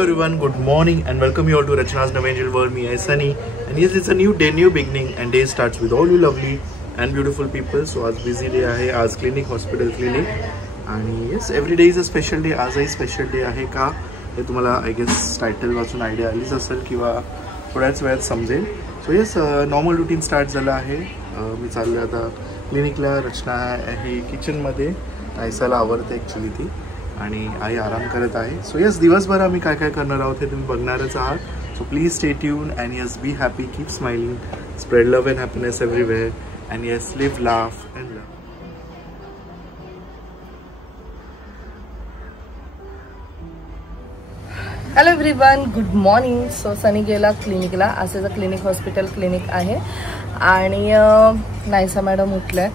Hello everyone, good morning and welcome you all to Rachna's Navangel World. Me, I Sunny, and yes, it's a new day, new beginning, and day starts with all you lovely and beautiful people. So आज busy day आहे, आज clinic, hospital clinic, आणि yes, every day is a special day. आजही special day आहे का हे तुम्हाला I guess title वाचून idea आलीच असेल किंवा थोड्याच वेळात समजेल. So yes, normal routine start झाला आहे. मी चाललो आता क्लिनिकला. रचना आहे किचनमध्ये, आयसाला आवडते ॲक्च्युली ती, आणि आई आराम करत आहे. सो यस, दिवसभर आम्ही काय काय करणार आहोत हे तुम्ही बघणारच आहात. So please stay tune and yes be happy, keep smiling, spread love and happiness everywhere, and yes live, laugh and love. Hello everyone, good morning. So Sunny गेला क्लिनिकला. असेच क्लिनिक हॉस्पिटल क्लिनिक आहे, आणि नायसा मॅडम उठल्यात,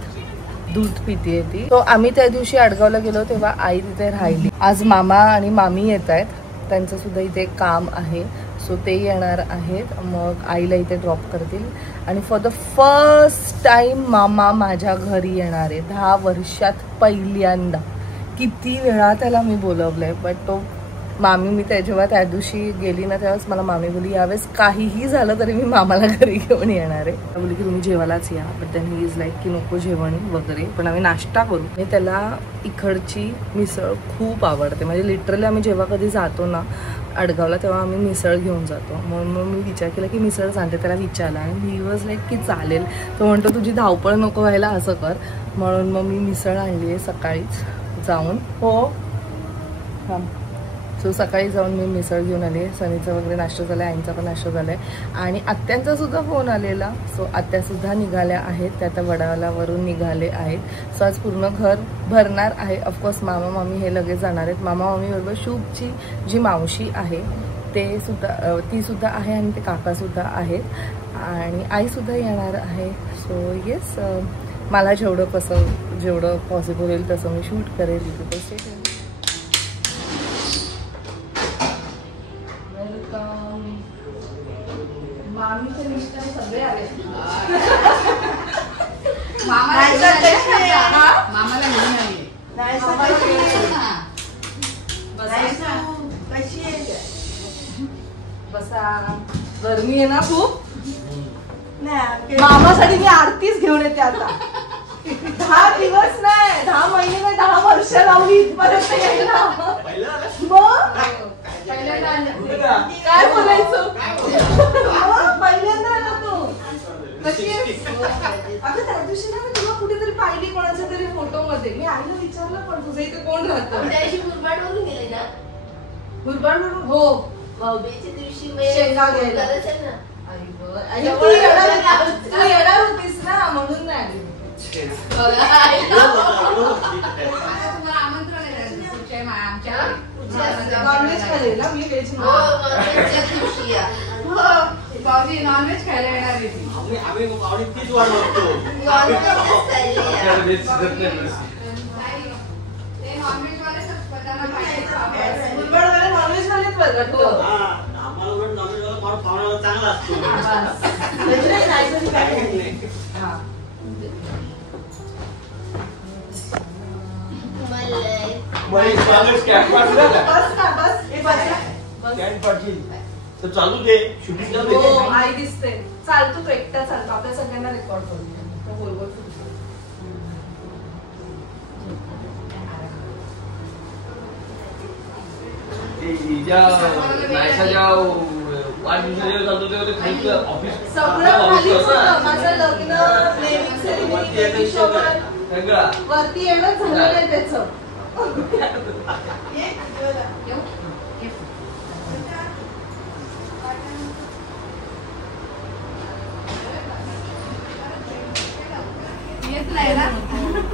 दूध पितीये ती. तो आम्ही त्या दिवशी आडगावला गेलो तेव्हा आई तिथे राहिली. आज मामा आणि मामी येत आहेत, त्यांचं सुद्धा इथे काम आहे. सो ते येणार आहेत, मग आईला इथे ड्रॉप करतील. आणि फॉर द फर्स्ट टाइम मामा माझ्या घरी येणार आहे, 10 वर्षात पहिल्यांदा. किती वेळा त्याला मी बोलवलंय, बट तो मामी, मी जेव्हा त्या दिवशी गेली ना तेव्हाच मला मामी बोली यावेळेस काहीही झालं तरी मी मामाला घरी घेऊन येणार आहे. बोली की तुम्ही जेवायलाच या, but then he is like की नको जेवण वगैरे, पण आम्ही नाश्ता करू. आणि त्याला इकडची मिसळ खूप आवडते. म्हणजे लिटरली आम्ही जेव्हा कधी जातो ना आडगावला तेव्हा आम्ही मिसळ घेऊन जातो. म्हणून मग मी विचार केला की मिसळ सांगते, त्याला विचारला आणि ही वॉज लाईक की चालेल. तो म्हणतो तुझी धावपळ नको व्हायला असं कर. म्हणून मग मी मिसळ आणली आहे सकाळीच जाऊन. हो हां. सो सकाळी जाऊन मी मिसळ घेऊन आले. सनीचा वगैरे नाश्ता झाला आहे, आईंचा पण नाश्ता झाला आहे, आणि आत्यांचा सुद्धा फोन आलेला. सो आत्यासुद्धा निघाल्या आहेत, त्या आता वडालावरून निघाले आहेत. सो आज पूर्ण घर भरणार आहे. ऑफकोर्स मामा मामी हे लगेच जाणार आहेत. मामा मामी बरोबर शुभची जी मावशी आहे ती सुद्धा आहे, आणि ते काकासुद्धा आहेत, आणि आईसुद्धा येणार आहे. सो येस, मला जेवढं पॉसिबल होईल तसं मी शूट करेल इथे. मामीचे मिस्टर सगळे आले. मामाला घेऊन आली. बसा, गरमी आहे ना खूप. मामासाठी मी आरतीच घेऊन येते आता. 10 दिवस नाही, 10 महिने नाही, 10 वर्ष लावली इथपर्यंत यायला. काय बोलायचं, पहिल्यांदा आला तू. कशी आता त्या दिवशी ना मी तुला कुठेतरी पाहिली कोणाच्या तरी फोटो मध्ये. मी आईला विचारलं पण तुझं इथे कोण राहतं. मुरबाडवरून गेले ना. मुरबाडवरून? हो, भाऊबीजेच्या दिवशी शेंगा घ्यायला. तू येणार होतीस ना, म्हणून नाही आली. नॉनव्हेज खाल्ले ना मी. व्हेज भाऊजी नॉनव्हेज खायला येणार आहे. नॉनव्हेज वालेच बरं. चालू दे, शूटिंग आई दिसते. चालतो तो एकटा, चालतो. आपल्या सगळ्यांना रेकॉर्ड करू. बोल बोल. माझं लग्न वरती येणं झालं नाही त्याचं.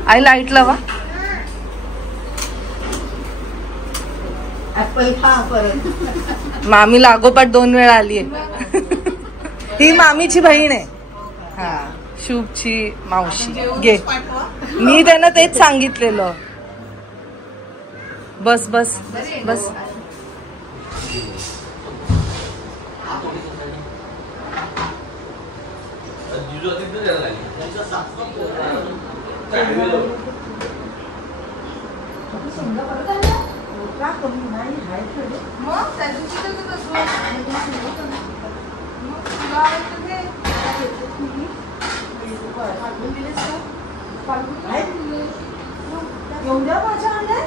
आई लाईट लावा. मामी लागोपाठ 2 वेळा आली आहे. ही मामीची बहीण आहे. हा, शुभची मावशी. घे, मी त्यांना तेच सांगितलेलं. बस बस बस. मग त्या दिवशी तर तुला आवडतं ते फाल्गुन दिलेस का? एवढ्या भाज्या आल्या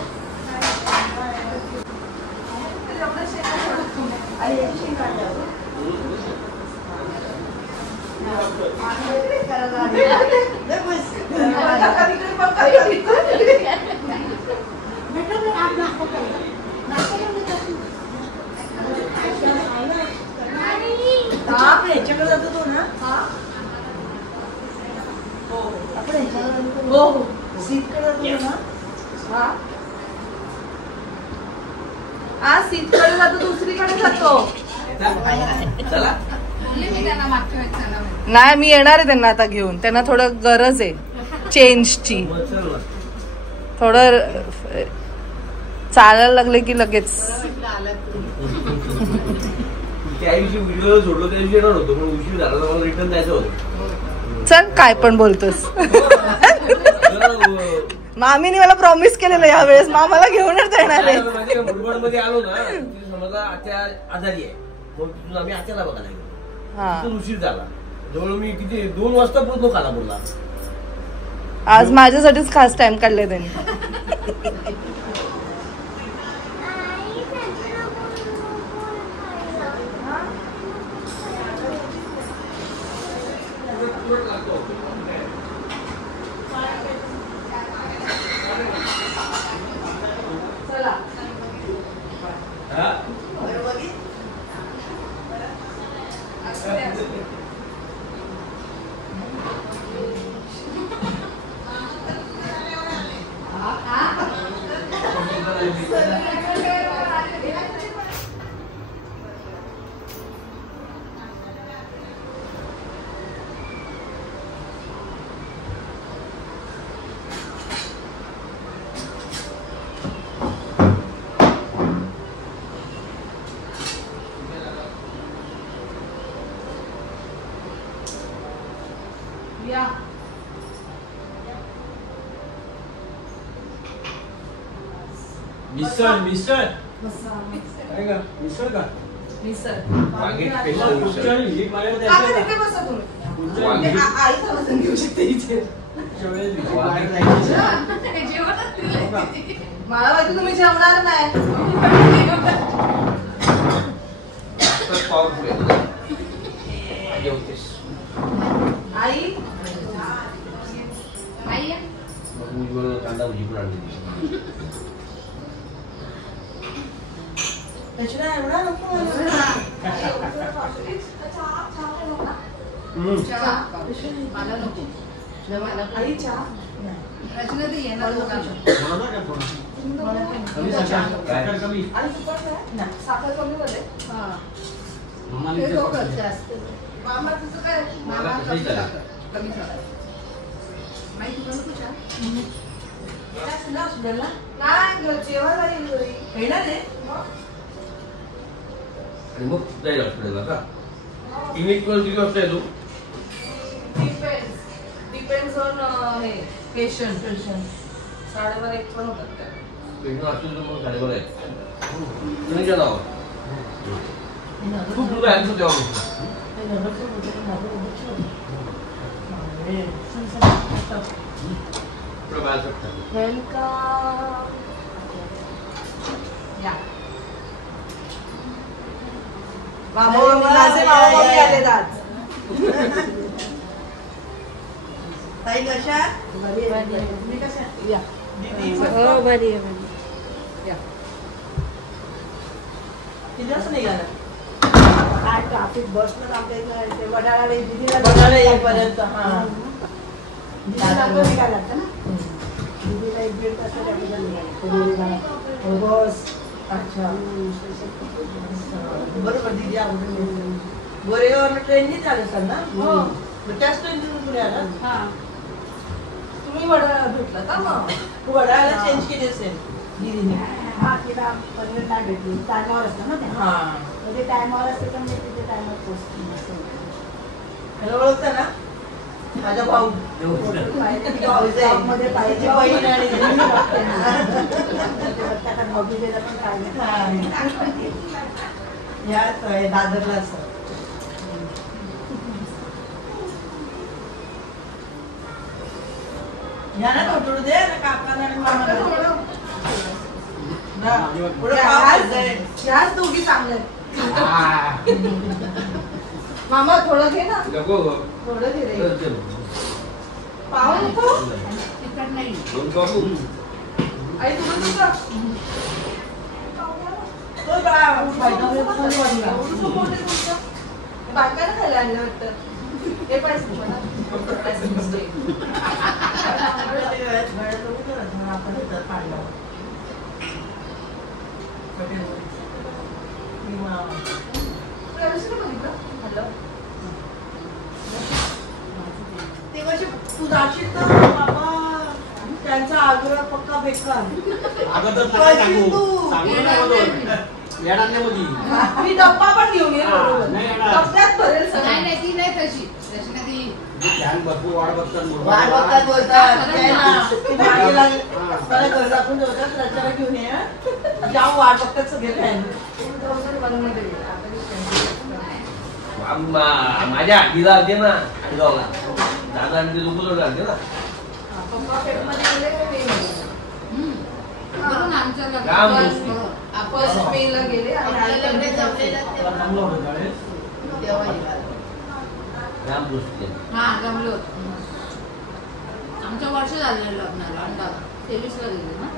ह्याच्याकडे जातो तो ना आपण ह्याच्याकडे हो सीटकडे जातो ना आज सीटकडे जातो दुसरीकडे जातो नाही मी येणार आहे त्यांना आता घेऊन त्यांना थोडं गरज आहे चेंजची थोडं चालायला लागले की लगेच त्या दिवशी व्हिडिओ सोडलो त्या दिवशी येणार होतो पण उशीर झाला तर मला रिटर्न द्यायचं होतं. चल काय पण बोलतोस मामीने मला प्रॉमिस केलेलं यावेळेस मामाला घेऊनच येणार आहे मध्ये आलो ना समजा आत्या आजारी आहे मग तिथून आम्ही आत्याला बघायला गेलो तिथून उशीर झाला जवळ मी किती 2 वाजता पोहोचलो खानापूरला आज माझ्यासाठीच खास टाइम काढले त्यांनी मिसळ मिसळ काय का मिसळ का मिसळ वांगी स्पेशल मिसळ ही मला तिथे बसा तुम्ही वांगी आईचा वजन घेऊ शकते इथे मला माहिती तुम्ही जेवणार नाही पॉवरफुल आहे जेवतेस आई मग कांदा भजी पण आणली एवढा नको आई चहा साखर कमी मध्ये मामा तुझं काय नाही जेवण जाईल घरी येणार आहे आणि मग जाईल हॉस्पिटलला का क्लिनिक किती वाजता येतो डिपेंड्स ऑन हे पेशंट 12:30 पण होतात त्या पेशंट असेल तर मग 12:30 आहे तुम्ही नाव खूप मुलं आहेत तेव्हा वेलकम या ताई कशा हो बरी आहे किती वाजता निघाला काय ट्रॅफिक बसनं आमच्या इथं वडाळा बघायला येईपर्यंत हा निघायला लागतं ना दिदीला 1-1.5 तास निघाला बस अच्छा बरोबर दिदी आवडून गोरेगावला ट्रेननी चालत असतात ना मग त्याच ट्रेननी पुढे आला तुम्ही वडाळा भेटला का मग तू वडाळ्याला चेंज केली असेल दिदीने हा तिला पनवेल नाही भेटली टायमावर असतं ना ते हा म्हणजे टायमावर असते पण मी तिथे टायमावर पोचते त्याला ओळखता ना माझा भाऊ मध्ये पाहिजे बहीण आणि भाऊबीजेला पण पाहिजे. याच दादरला असं या ना थोडं दे ना काकाला आणि मामाला. पुढं पाव भाजाय. ह्याच दोघी चांगल्या आहेत. मामा थोडं घे ना, थोडं घे रे. पाव नको आई तुला तुझा तो बा बायकांना खायला आणलं वाटतं. हे पण ते कशी तू जाशील तर बाबा त्यांचा आग्रह पक्का बेकार. मी डब्बा पण घेऊन येईल बरोबर. डब्यात भरेल सगळं. नाही ती नाही तशी तशी नाही ती. वाट बघतात बोलतात काय ना ती भाजीला मला घर दाखवून ठेवतात रस्त्याला घेऊन ये जाऊ वाट बघतात सगळे फॅन. माझ्या आजीला होते ना आडगावला दादा आणि लोक होते ना पप्पा पेटमध्ये गेले का नाही? म्हणून आमचं लग्न राम first- गोष्टी. फर्स्ट मेला गेले आणि आपलं लग्न नंतर जमलेलं तेव्हा निघालं. रामकृष्ण हा जमलं होतं. आमचं वर्ष झालेलं लग्नाला अंदाज 23 ला गेले ना.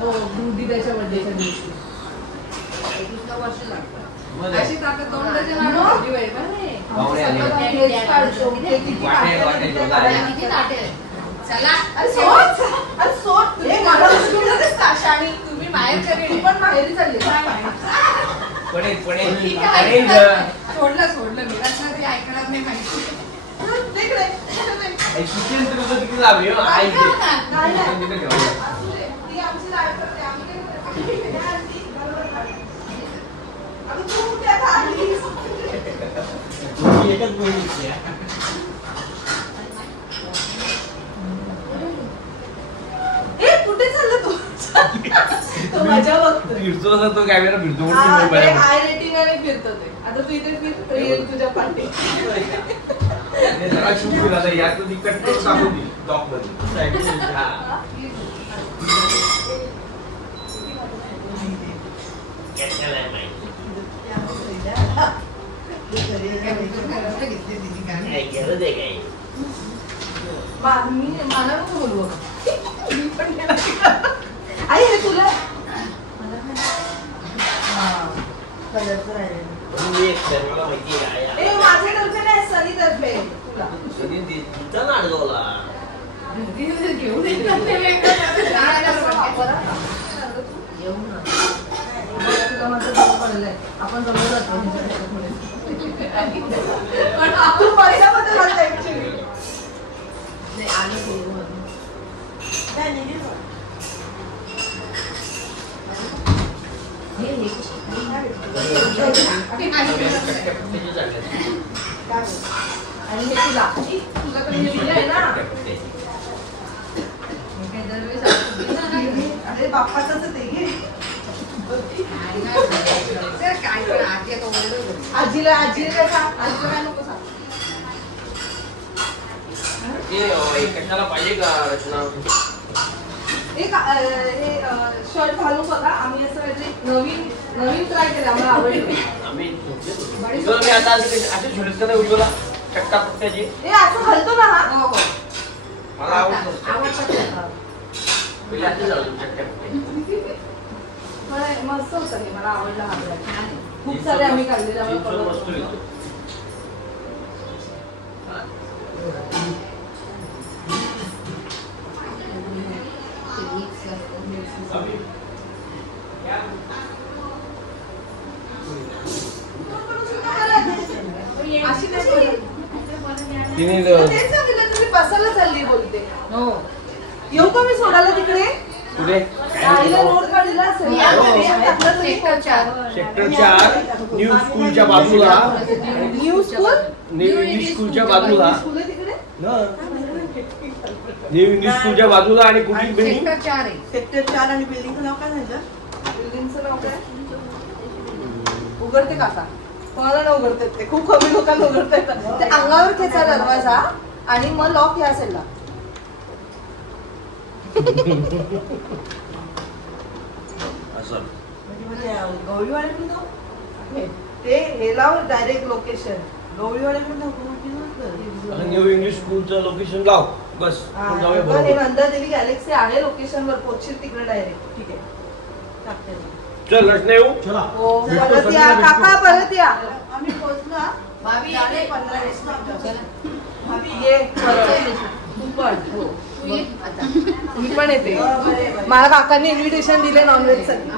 हो दुधी त्याच्या बर्थडेच्या दिवशी 23 ला वर्ष झालं. अशी ताकद तोंडाच्या नावाची वेळ का नाही? बावळे आले. सगळं हेच काढतो. ते किती वाटे- काढतो, वाटे किती ठेवला. काढतो. किती नाटे आहेत. चला अरे सोड, अरे सोड. हे मला उचलून देतेस का, शाणी? तुम्ही बाहेर तू करेल पण माहेरी चालली. पडेल पडेल ठीक आहे, पडेल ऐकणार ग. नाही. सोडलं मी रचना ती ऐकणार नाही माहिती. तिकडे. किचन तर तुझं किती लावली हो आई काय करणार? नाही, नाही. तिथे ठेवलं. असू दे. ती आमची लाड करते. आम्ही काय करतो? हे आजी, बरोबर आहे. अगं तू कुठे आता आलीस? एकच बहिणी ए, कुठे चालला तू? तो मजा बघतोय. फिरतो ना तो कॅमेरा फिरतो हा, ते मोबाईल आय रेटिंगने फिरतो ते. आता तू इथे फिर, तो येईल तुझ्या पाठी. जरा शूट केला तर यात ती कट करून दाखवली टॉप मध्ये हा. मला नको बोलू. मी पण गेला तिकडं. आई हे तुला कलरचं राहिलेलं. मी एक सर्वांना माहिती आहे ए माझ्या तर्फे नाही सनी तर्फे तुला सनी तिचा ना अडगवला घेऊन येतात ते वेगळं. येऊन तुला माझं जवळ पडलंय. आपण जवळ जातो पण आपण माझ्यामध्ये जातो ऍक्च्युली. नाही, आलं ते वर. नाही, निघेल बा. आणि हे तुला तुला तर मी दिलं आहे ना. हे काय दरवेळेस असतं ते ना, नाही. अरे बाप्पाचंच ते घे. काय पण आजी आता ओरडत. आजीला काय सांग, आजीला काय नको सांग. कशाला पाहिजे का रचना हे शर्ट घालून बघा. आम्ही असं काहीतरी नवीन ट्राय केलं, आम्हाला आवडलं. आम्ही उज्ज्वल मी आता असे छोटे ना उज्ज्वला चट्टा पट्ट्याचे हे असं घालतो ना हा. हो, हो. मला आवडतं आवडतात त्याला. पहिले असे झालं चट्ट्या पट्ट्याचे पण मस्त होतं हे, मला आवडलं हा ब्रँड. छान आहे. खूप सारे आम्ही काढले त्यामुळे जीन्सवर मस्त कलर. येतो. ते mix असतं, mix असतं. आम्ही अशी नाही बोलत. तिने तेच सांगितलं तुम्ही बसायला चालली बोलते. हो. येऊ का मी सोडायला तिकडे? कुठे आईला नोट काढलेला असेल. मी आता आता ते टाकलं तुम्ही. सेक्टर 4. सेक्टर 4 न्यू स्कूलच्या बाजूला न्यू स्कूल? न्यू इंग्लिश स्कूलच्या बाजूला स्कूल आहे तिकडे? न्यू इंग्लिश स्कूलच्या बाजूला आणि कुठली बिल्डिंग? सेक्टर 4 आहे. सेक्टर 4 आणि बिल्डिंगचं नाव काय झालं? बिल्डिंगचं नाव काय? उघडते काका कोणाला ना उघडतात ते खूप कमी लोकांना उघडता येतात ते अंगावर खेचा दरवाजा आणि मग लॉक ह्या साईडला असं गवळीवाड्याकडून जाऊ. ते हे लाव डायरेक्ट लोकेशन गवळीवाड्याकडून जाऊ. न्यू इंग्लिश स्कूलचं लोकेशन लाव बस आपण जाऊया हे बरोबर. नंदादेवी गॅलेक्सी आहे लोकेशन वर पोहोचशील तिकडे डायरेक्ट ठीक आहे टाकते. चल रचना येऊ. हो परत या काका परत या आम्ही पोहोचलो हा. भाभी झाले ये. 15-20 मिनिटं. ये परत. तू पण हो तू ये आता. मी पण येते मला काकांनी इन्व्हिटेशन दिले नॉनव्हेज साठी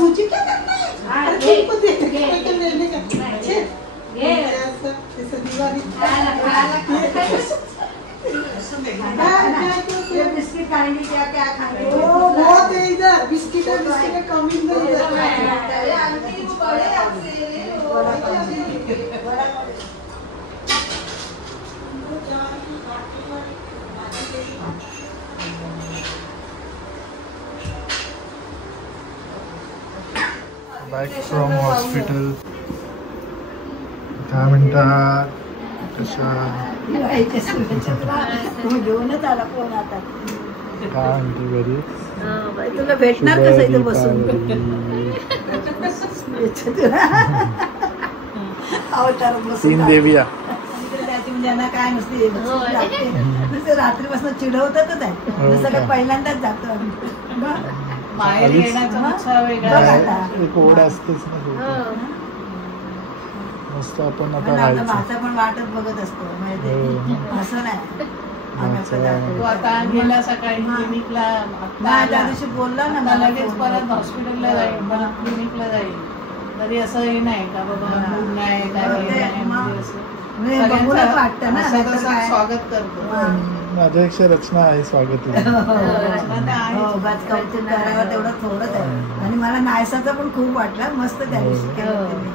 मुझे क्या करना है? अरे तुमको देख घे. लेने का. छे. घे. जैसे दिवाली. ये बिस्किट खाएंगे क्या क्या खाएंगे? बहुत है इधर बिस्किट कमी बॅक फ्रॉम हॉस्पिटल. काय म्हणतात कशा तुम्ही घेऊनच आला कोण आता काय म्हणते घरी? तुला भेटणार कसं इथे बसून अवतार बसून 3 देविया. ज्यांना काय नसते रात्रीपासून चिडवतातच आहे जसं काय पहिल्यांदाच जातो माहेर येण्याचा उत्साह वेगळा एक ओढ असतेच ना. मस्त आपण आता आता राहायचं. भाषा पण वाटच बघत असतो माहिती असं नाही आम्ही आता जातो. तू आता गेला सकाळी क्लिनिकला नाही, त्या दिवशी बोलला ना आता मला लगेच फोन परत करून. हॉस्पिटलला जाईल मला क्लिनिकला जाईल तरी असं हे नाही का बाबा मूड नाही काय हो, हे ते नाही मग- म्हणजे असं म्हणजे बघूनच वाटतं ना असं नाहीतर तसं काय. स्वागत करतो हा. माझ्यापेक्षा रचना आहे स्वागत. हो, बस कौतुक करावं तेवढं थोडंच आहे आणि मला नायसाचा पण खूप वाटला मस्त त्या दिवशी केलं त्यांनी.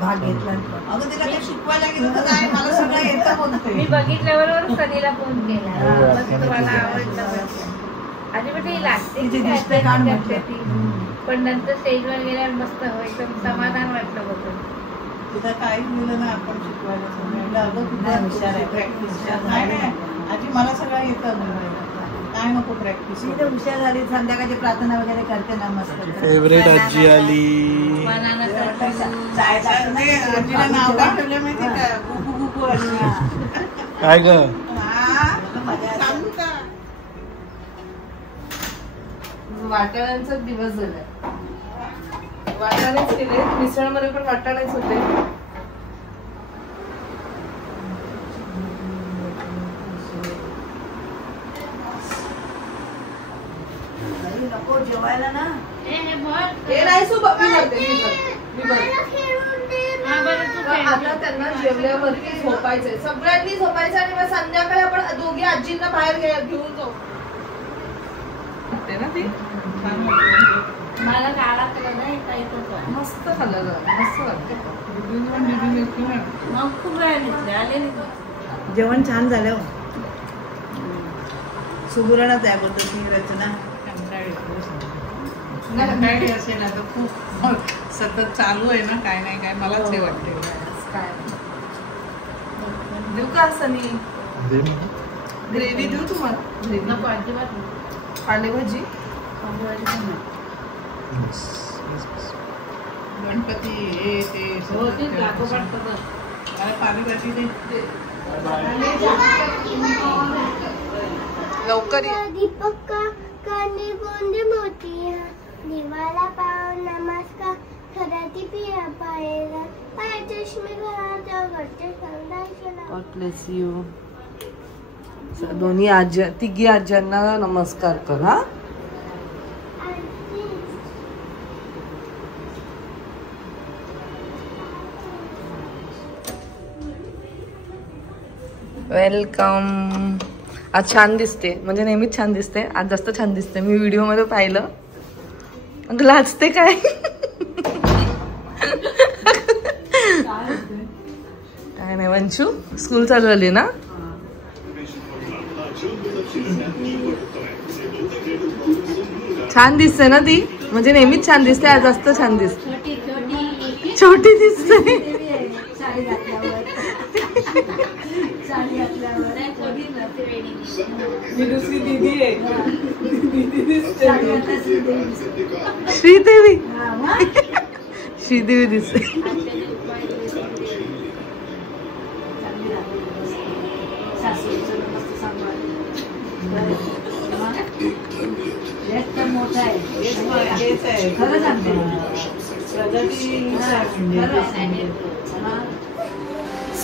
भाग घेतला. अगं तिला ते शिकवायला गेलं तर काय मला सगळं येतं बोलते मी बघितल्याबरोबर सनीला फोन केला हो, मस्त आपण मला केलं. आवडलं आणि मग ती लागते तिचे ती दिसते काय काढ करते म्हटलं. ती. पण नंतर स्टेजवर गेल्यावर मस्त एकदम समाधान वाटलं बघून तिथं काहीच दिलं ना आपण शिकवायला सगळं अगं खूप नाही, हुशार आहे प्रॅक्टिस नाही नाही आजी मला सगळं येतं बोलायला काय नको प्रॅक्टिस ती तर हुशार झाली संध्याकाळची प्रार्थना वगैरे करते ना मस्त फेवरेट आजी आली. मनानं करते. आजीला नाव काय ठेवलं माहिती का गुगू गुगू आजी काय ग? सांगू का वाटाण्यांचा दिवस झाला वाटाणेच केले मिसळमध्ये पण वाटाणेच होते नको जेवायला ना हे भर. हे नाही सो मी भरते मी भरते हा, बरं, तू खेळ. आता त्यांना जेवल्यावरती झोपायचंय सगळ्यांनी झोपायचं आणि मग संध्याकाळी आपण दोघी आजींना बाहेर घेऊन जाऊ ना ती छान वाटते. मला काळा कलर नाही काहीतच वाटलं. मस्त खाल्लं जरा मस्त वाटते मग खूप वेळ घेतले आले नाही. जेवण छान झालं सुगुरणच आहे बोलतो ती रचना काय असेल आता खूप सतत चालू आहे ना काय नाही काय मलाच हे वाटते काय देऊ का सनी दे ना. ग्रेव्ही देऊ तुम्हाला ग्रेव्ही नको अजिबात नको. पालेभाजी पावभाजी पण नाही. Yes, yes, yes. गणपती हे ते हो, तेच लागोपाठ सगळं. पालेभाजी दे लवकर ये दीपक कांदे गोंदे मोतिया दिवाला पाव नमस्कार खराती पिया पायला पाय चष्मे घराच्या घरचे सांगायला गॉड ब्लेस यू दोन्ही आजी तिघी आज्यांना नमस्कार कर हा वेलकम आज छान दिसते म्हणजे नेहमीच छान दिसते आज जास्त छान दिसते मी व्हिडिओ मध्ये पाहिलं अगं लाजते काय काय वंशू स्कूल चालू झाली ना. छान दिसते ना ती, म्हणजे नेहमीच छान दिसते, आज जास्त छान दिसते. छोटी दिसते. श्रीदेवी श्रीदेवी दिसते.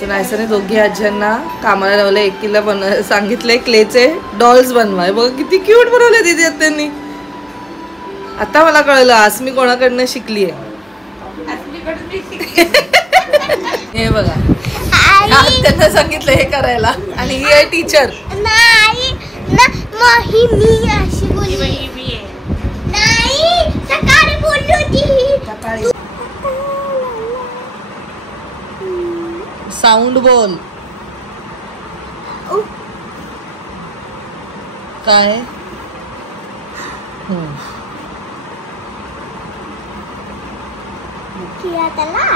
नायसाने दोघी आज्यांना कामाला लावलं. एकीला सांगितलंय क्लेचे डॉल्स बनवाय. बघ किती क्यूट बनवले दिदी त्यांनी. आता मला कळलं आज मी कोणाकडनं शिकलीये. हे बघा त्यांना सांगितलं हे करायला आणि ही आहे टीचर. साऊंड बोल. काय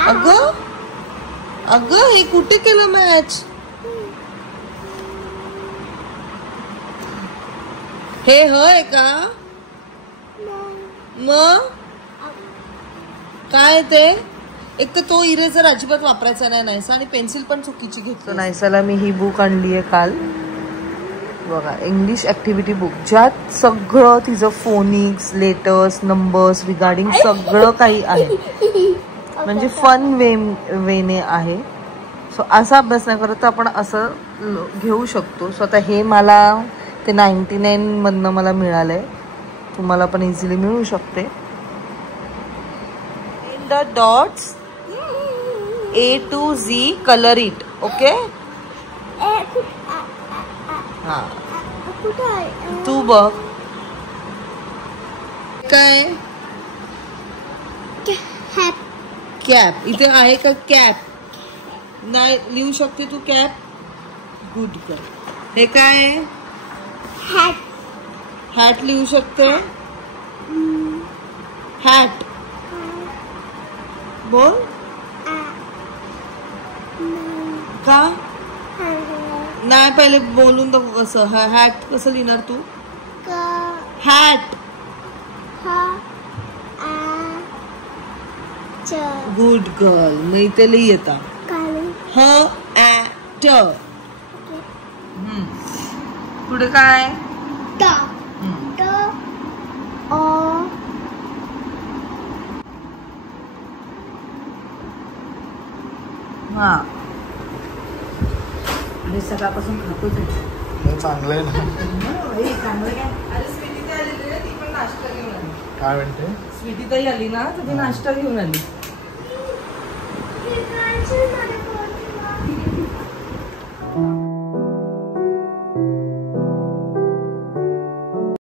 अगं अगं हे कुठे केलं मॅच. हे होय का मग काय ते. एक तर तो इरेजर अजिबात वापरायचा नाही नायसा आणि पेन्सिल पण चुकीची घेतली. नायसाला मी ही बुक आणली आहे काल. बघा इंग्लिश ऍक्टिव्हिटी बुक ज्यात सगळं तिचं फोनिक्स लेटर्स नंबर्स रिगार्डिंग सगळं काही आहे. म्हणजे फन वेने आहे. सो असा अभ्यास नाही करत आपण असं घेऊ शकतो. सो आता हे मला ते 99 मधनं मला मिळालंय. तुम्हाला पण इझिली मिळू शकते. In the dots A to Z color it. Okay हा तू बघ काय कॅप इथे आहे का. कॅप नाही लिहू शकते तू कॅप. गुड कर. हे काय हॅट लिहू शकते. हॅट बोल का नाही पहिले बोलून दाखव कसं. हॅट कसं लिहिणार तू. Hat good girl. मग इथे लिही येता हॅट. पुढे काय हा आणि सकाळपासून खातोच आहे. चांगलं आहे ना. चांगलं काय. अरे स्वीटी ताई आलेली ना ती पण नाश्ता घेऊन आली. काय म्हणते स्वीटी ताई आली ना तर ती नाश्ता घेऊन आली.